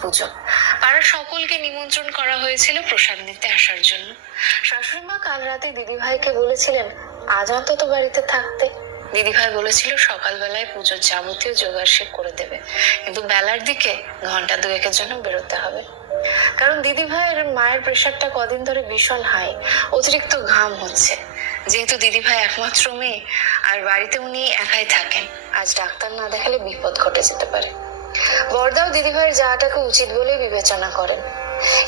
পুজো। পাড়ার সকলকে নিমন্ত্রণ করা হয়েছিল প্রসাদ নিতে আসার জন্য। শাশুড়িমা কাল রাতে দিদিভাইকে বলেছিলেন আজ অন্তত বাড়িতে থাকতে। দিদিভাই বলেছিল সকালবেলায় পুজোর যাবতীয় জোগাড় সে করে দেবে, কিন্তু বেলার দিকে ঘন্টা দুয়েকের জন্য বেরোতে হবে। কারণ দিদিভাইয়ের মায়ের প্রেশারটা কদিন ধরে ভীষণ হাই, অতিরিক্ত ঘাম হচ্ছে। যেহেতু দিদিভাই একমাত্র মেয়ে আর বাড়িতে উনি একাই থাকেন, আজ ডাক্তার না দেখালে বিপদ ঘটে যেতে পারে। বড়দাও দিদিভাইয়ের যাওয়াটাকে উচিত বলে বিবেচনা করেন।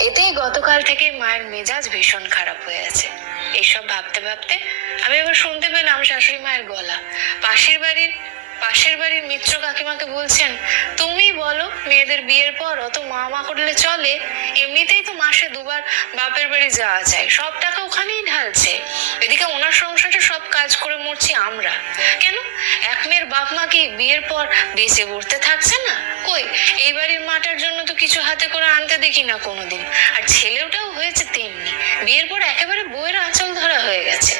এতেই গতকাল থেকে মায়ের মেজাজ ভীষণ খারাপ হয়ে আছে। এইসব ভাবতে ভাবতে আমি আবার শুনতে পেলাম শাশুড়ি মায়ের গলা। পাশের বাড়ির মিত্র কাকিমাকে বলছেন, তুমি বলো মেয়েদের বিয়ের পর অত মা করলে চলে? এমনিতেই তো মাসে দুবার বাপের বাড়ি যাওয়া যায়, সব টাকা ওখানেই ঢালছে। এদিকে ওনার সংসারে সব কাজ করে মরছি আমরা। কেন এক মেয়ের বাপ মা কি বিয়ের পর বেঁচে বসতে থাকছে না? কই, এই বাড়ির মাটার জন্য তো কিছু হাতে করে আনতে দেখি না কোনোদিন। আর ছেলেটাও হয়েছে তেমনি, বিয়ের পর একেবারে বউয়ের আঁচল ধরা হয়ে গেছে।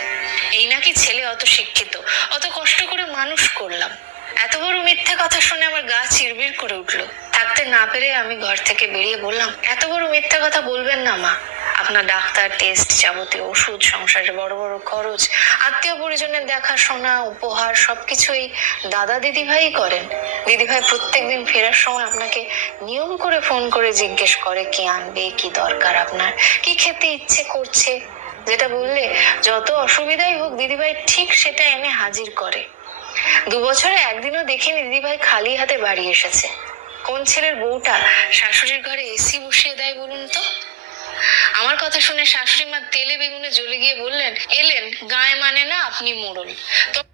এই নাকি ছেলে অত শিক্ষিত, অত কষ্ট করে মানুষ করলাম। এত বড় মিথ্যে কথা শুনে আমার গা চিরবির করে উঠলো। থাকতে না পেরে আমি ঘর থেকে বেরিয়ে বললাম, এত বড় মিথ্যে কথা বলবেন না মা। আপনার ডাক্তার, টেস্ট, যাবতীয় ওষুধ, সংসারের বড় বড় খরচ, আত্মীয় পরিজনের দেখাশোনা, উপহার সবকিছুই দাদা দিদিভাই করেন। দিদিভাই প্রত্যেকদিন ফেরার সময় আপনাকে নিয়ম করে ফোন করে জিজ্ঞেস করে কি আনবে, কি দরকার আপনার, কি খেতে ইচ্ছে করছে। যেটা বললে যত অসুবিধাই হোক দিদিভাই ঠিক সেটা এনে হাজির করে। 2 বছরে একদিনও দেখিনি দিদিভাই খালি হাতে বাড়ি এসেছে। কোন ছেলের বউটা শাশুড়ির ঘরে এসি বসিয়ে দেয় বলুন তো? আমার কথা শুনে শাশুড়ি মা তেলে বেগুনে জ্বলে গিয়ে বললেন, এলেন গায়ে মানে না আপনি মোড়ল। তো